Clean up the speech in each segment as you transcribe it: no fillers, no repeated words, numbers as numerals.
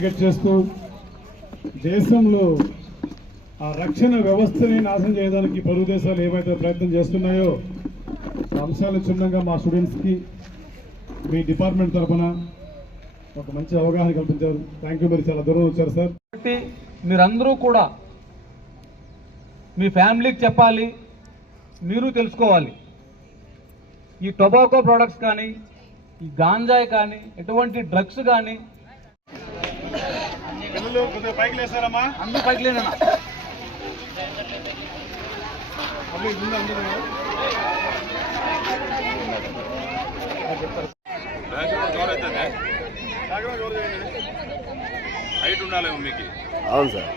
Target చేస్తూ దేశంలో ఆ రక్షణ వ్యవస్థని నాశనం చేయడానికి పొరుగు దేశాలు ఏవైతే ప్రయత్నం చేస్తున్నాయో అంశాలు క్షుణ్ణంగా మా స్టూడెంట్స్కి మీ డిపార్ట్మెంట్ తరఫున ఒక మంచి అవగాహన కల్పించారు. Thank you. మీరు చాలా దూరం వచ్చారు సార్. మీరందరూ కూడా మీ ఫ్యామిలీకి చెప్పాలి, మీరు తెలుసుకోవాలి. ఈ టొబాకో ప్రోడక్ట్స్ కానీ, ఈ గాంజాయి కానీ, ఎటువంటి డ్రగ్స్ కానీ పైకి లేసారమ్మా, అందరూ పైకి లేదన్నా. హైట్ ఉండాలి మీకు. అవును సార్.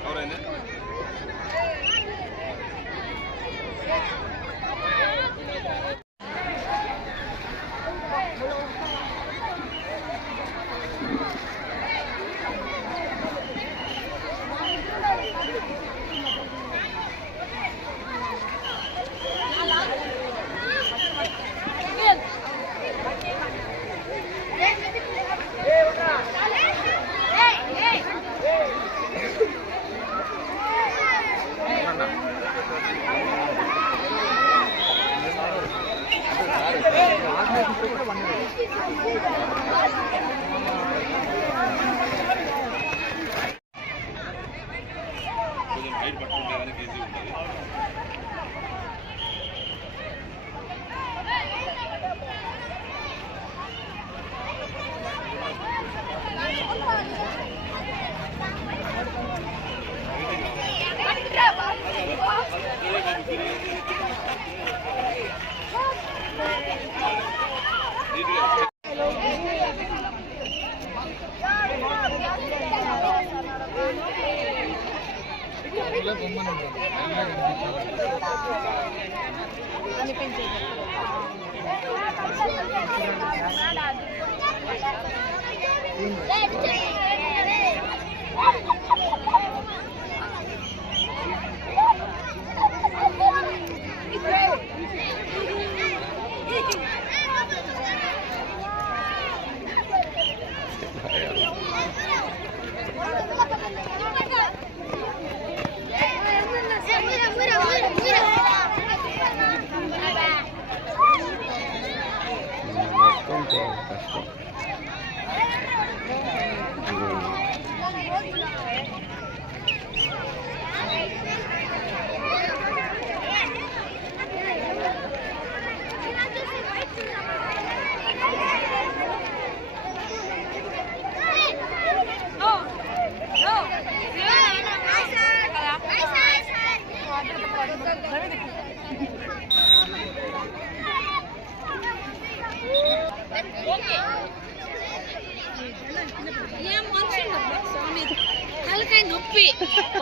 నొప్పి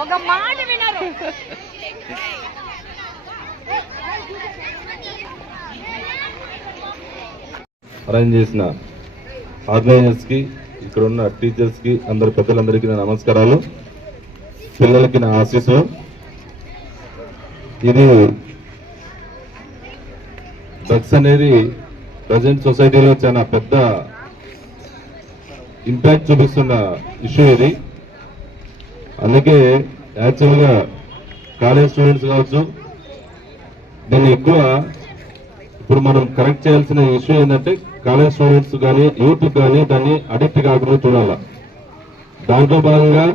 ఒక మాట వినరు. అరేంజ్ చేసిన ఆర్గనైజర్స్ కి, ఇక్కడ ఉన్న టీచర్స్ కి, అందరు పెద్దలందరికీ నా నమస్కారాలు, పిల్లలకి నా ఆశీస్సులు. ఇది డ్రగ్స్ అనేది ప్రజెంట్ సొసైటీలో చాలా పెద్ద ఇంపాక్ట్ చూపిస్తున్న ఇష్యూ ఇది. అందుకే యాక్చువల్గా కాలేజ్ స్టూడెంట్స్ కావచ్చు, దీన్ని ఎక్కువ ఇప్పుడు మనం కరెక్ట్ చేయాల్సిన ఇష్యూ ఏంటంటే కాలేజ్ స్టూడెంట్స్ కానీ యూత్ కానీ దాన్ని అడిక్ట్ కాకుండా చూడాల. దాంట్లో భాగంగా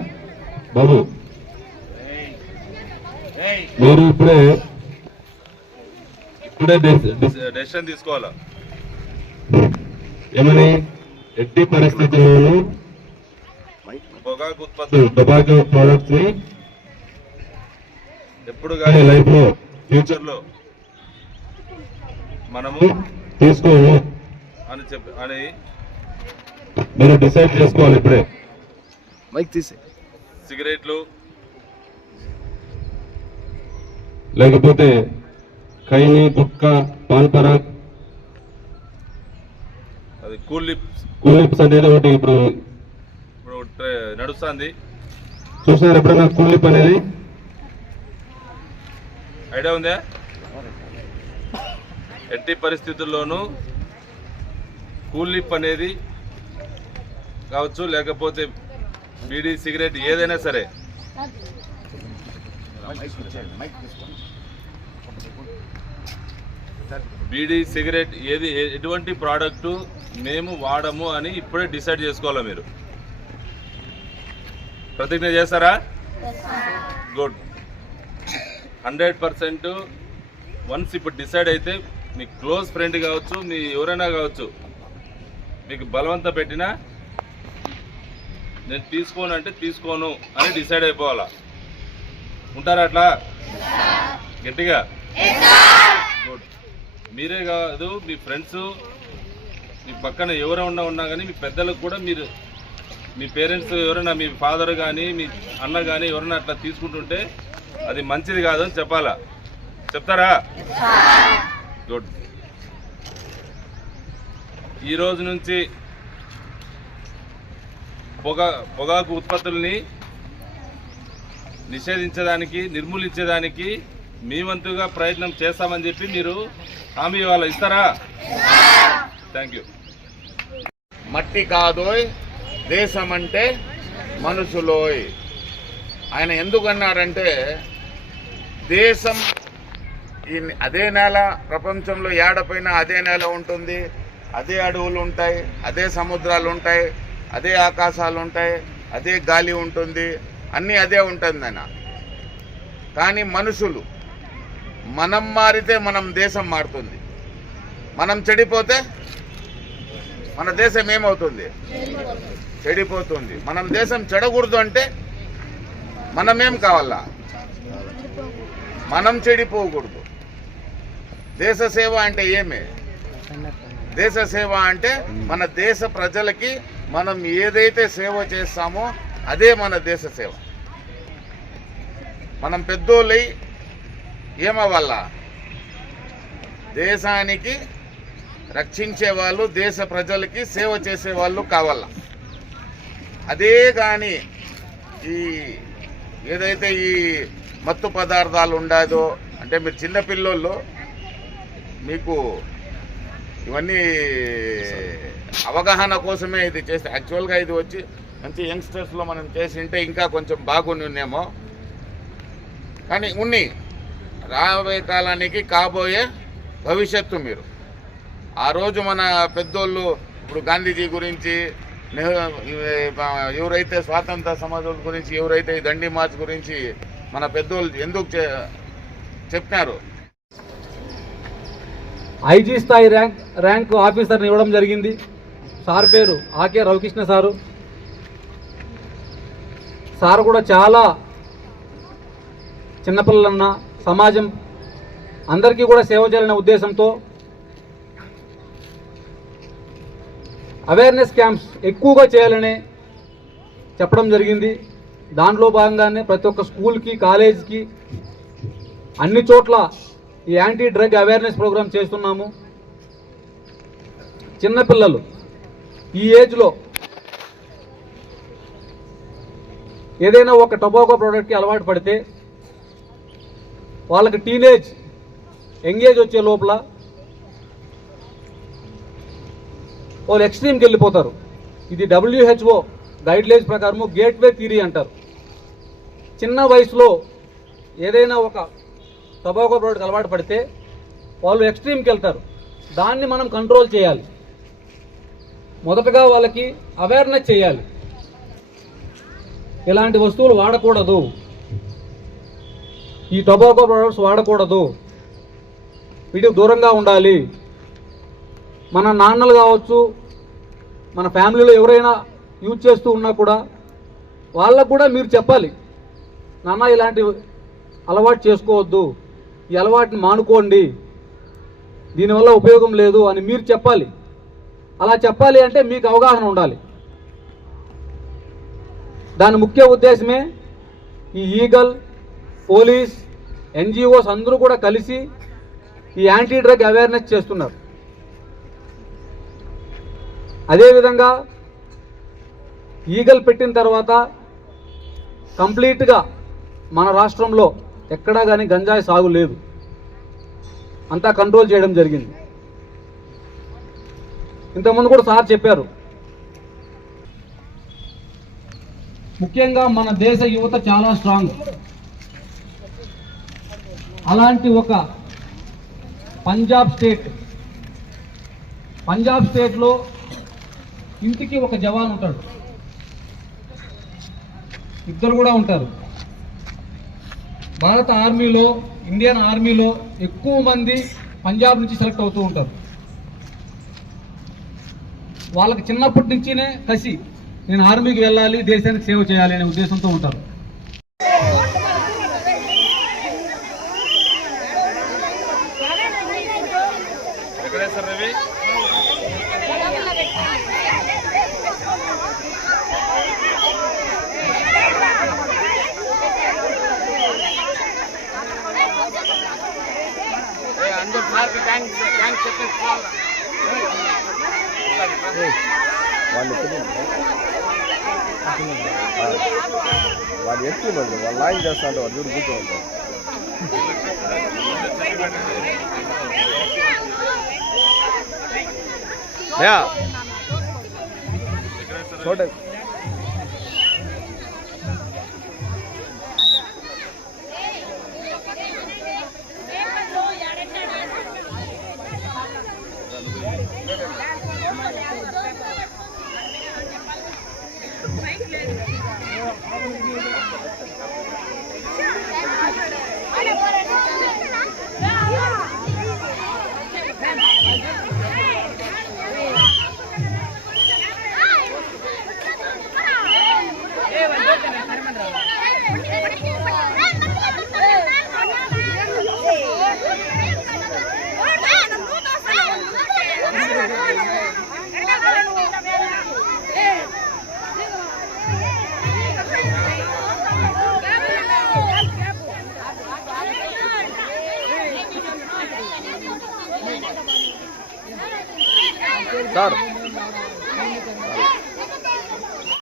బాబు మీరు ఇప్పుడే డెసిషన్ తీసుకోవాలా. ఏమని ఎట్టి పరిస్థితుల్లోనూ పొగాకు ఉత్పత్తులు, టొబాకో ప్రోడక్ట్స్ ని ఎప్పుడు కానీ లైఫ్ లో ఫ్యూచర్ లో మనము తీసుకోము అని మీరు డిసైడ్ చేసుకోవాలి ఇప్పుడే. మైక్ తీసే. సిగరెట్లు లేకపోతే ఖైనీ, గుట్కా, పాన్ పరాగ్, అది కూల్ లిప్స్ అనేది ఒకటి ఇప్పుడు నడుస్తుంది. చూసినారు ఎప్పుడైనా కూల్ లిప్ అనేది? ఐడియా ఉందా? ఎట్టి పరిస్థితుల్లోనూ కూల్ లిప్ అనేది కావచ్చు, లేకపోతే బీడీ సిగరెట్ ఏదైనా సరే బీడీ సిగరెట్ ఏది ఎటువంటి ప్రోడక్టు మేము వాడము అని ఇప్పుడే డిసైడ్ చేసుకోవాలా మీరు. ప్రతిజ్ఞ చేస్తారా? గుడ్. 100% వన్స్ ఇప్పుడు డిసైడ్ అయితే మీ క్లోజ్ ఫ్రెండ్ కావచ్చు, మీ ఎవరైనా కావచ్చు, మీకు బలవంత పెట్టినా నేను తీసుకోను అంటే తీసుకోను అని డిసైడ్ అయిపోవాలా. ఉంటారా అట్లా గట్టిగా? గుడ్. మీరే కాదు, మీ ఫ్రెండ్స్, మీ పక్కన ఎవరైనా ఉన్నా కానీ మీ పెద్దలకు కూడా మీరు, మీ పేరెంట్స్ ఎవరైనా, మీ ఫాదర్ కానీ మీ అన్న కానీ ఎవరైనా అట్లా తీసుకుంటుంటే అది మంచిది కాదని చెప్పాలా. చెప్తారా? గుడ్. ఈరోజు నుంచి పొగాకు ఉత్పత్తుల్ని నిషేధించడానికి, నిర్మూలించేదానికి మీ వంతుగా ప్రయత్నం చేస్తామని చెప్పి మీరు హామీ ఇవ్వాలి. ఇస్తారా? Thank you. మట్టి కాదోయ్ దేశం అంటే మనుషులోయ్. ఆయన ఎందుకన్నారంటే దేశం అదే నేల, ప్రపంచంలో ఏడపైన అదే నేల ఉంటుంది, అదే అడవులు ఉంటాయి, అదే సముద్రాలు ఉంటాయి, అదే ఆకాశాలు ఉంటాయి, అదే గాలి ఉంటుంది, అన్నీ అదే ఉంటుందన్న. కానీ మనుషులు మనం మారితే మనం దేశం మారుతుంది, మనం చెడిపోతే మన దేశం ఏమవుతుంది? చెడిపోతుంది. మనం దేశం చెడకూడదు అంటే మనమేం కావాలా? మనం చెడిపోకూడదు. దేశ సేవ అంటే ఏమే? దేశ సేవ అంటే మన దేశ ప్రజలకి మనం ఏదైతే సేవ చేస్తామో అదే మన దేశ సేవ. మనం పెద్దోళ్ళై ఏమవ్వాలా? దేశానికి రక్షించే వాళ్ళు, దేశ ప్రజలకి సేవ చేసే వాళ్ళు కావాలా. అదే కానీ ఈ ఏదైతే ఈ మత్తు పదార్థాలు ఉండదో అంటే మీరు చిన్నపిల్లోళ్ళు, మీకు ఇవన్నీ అవగాహన కోసమే ఇది చేస్తే, యాక్చువల్గా ఇది వచ్చి మంచి యంగ్స్టర్స్లో మనం చేసింటే ఇంకా కొంచెం బాగుండేమో. కానీ రాబోయే కాలానికి కాబోయే భవిష్యత్తు మీరు. ఆ రోజు మన పెద్దోళ్ళు ఇప్పుడు గాంధీజీ గురించి, ఎవరైతే స్వాతంత్ర సమరయోధుల గురించి, ఎవరైతే దండి మార్చ్ గురించి మన పెద్దోళ్ళు ఎందుకు చెప్పినారు? ఐజీ స్థాయి ర్యాంక్ ఆఫీసర్ని ఇవ్వడం జరిగింది. సార్ పేరు ఆకే రవికృష్ణ సారు. సార్ కూడా చాలా చిన్నపిల్లలన్నా సమాజం అందరికీ కూడా సేవ చేయాలనే ఉద్దేశంతో అవేర్నెస్ క్యాంప్స్ ఎక్కువగా చేయాలని చెప్పడం జరిగింది. దాంట్లో భాగంగానే ప్రతి ఒక్క స్కూల్కి, కాలేజ్కి, అన్ని చోట్ల ఈ యాంటీ డ్రగ్ అవేర్నెస్ ప్రోగ్రామ్ చేస్తున్నాము. చిన్నపిల్లలు ఈ ఏజ్లో ఏదైనా ఒక టొబాకో ప్రోడక్ట్కి అలవాటు పడితే వాళ్ళకి టీనేజ్ ఎంగేజ్ వచ్చే లోపల వాళ్ళు ఎక్స్ట్రీమ్కి వెళ్ళిపోతారు. ఇది WHO గైడ్లైన్స్ ప్రకారము గేట్వే థియరీ అంటారు. చిన్న వయసులో ఏదైనా ఒక టొబాకో ప్రోడక్ట్ అలవాటు పడితే వాళ్ళు ఎక్స్ట్రీమ్కి వెళ్తారు. దాన్ని మనం కంట్రోల్ చేయాలి. మొదటగా వాళ్ళకి అవేర్నెస్ చేయాలి. ఇలాంటి వస్తువులు వాడకూడదు, ఈ టొబాకో ప్రొడక్ట్స్ వాడకూడదు, వీటికి దూరంగా ఉండాలి. మన నాన్నలు కావచ్చు, మన ఫ్యామిలీలో ఎవరైనా యూజ్ చేస్తూ ఉన్నా కూడా వాళ్ళకు కూడా మీరు చెప్పాలి, నాన్న ఇలాంటి అలవాటు చేసుకోవద్దు, ఈ అలవాటుని మానుకోండి, దీనివల్ల ఉపయోగం లేదు అని మీరు చెప్పాలి. అలా చెప్పాలి అంటే మీకు అవగాహన ఉండాలి. దాని ముఖ్య ఉద్దేశమే ఈ ఈగల్, పోలీస్, NGOs అందరూ కూడా కలిసి ఈ యాంటీ డ్రగ్ అవేర్నెస్ చేస్తున్నారు. అదేవిధంగా ఈగల్ పెట్టిన తర్వాత కంప్లీట్గా మన రాష్ట్రంలో ఎక్కడా కానీ గంజాయి సాగు లేదు, అంతా కంట్రోల్ చేయడం జరిగింది. ఇంతకుముందు కూడా సార్ చెప్పారు, ముఖ్యంగా మన దేశ యువత చాలా స్ట్రాంగ్. అలాంటి ఒక పంజాబ్ స్టేట్లో ఇంటికి ఒక జవాన్ ఉంటాడు, ఇద్దరు కూడా ఉంటారు. భారత ఆర్మీలో, ఇండియన్ ఆర్మీలో ఎక్కువ మంది పంజాబ్ నుంచి సెలెక్ట్ అవుతూ ఉంటారు. వాళ్ళకి చిన్నప్పటి నుంచినే కసి, నేను ఆర్మీకి వెళ్ళాలి, దేశానికి సేవ చేయాలి అనే ఉద్దేశంతో ఉంటారు. వాడు ఎక్కువ మంది వాళ్ళు లాయిన్ చేస్తా అంటే వాడు చూడు కూర్చోండి. చూడండి సార్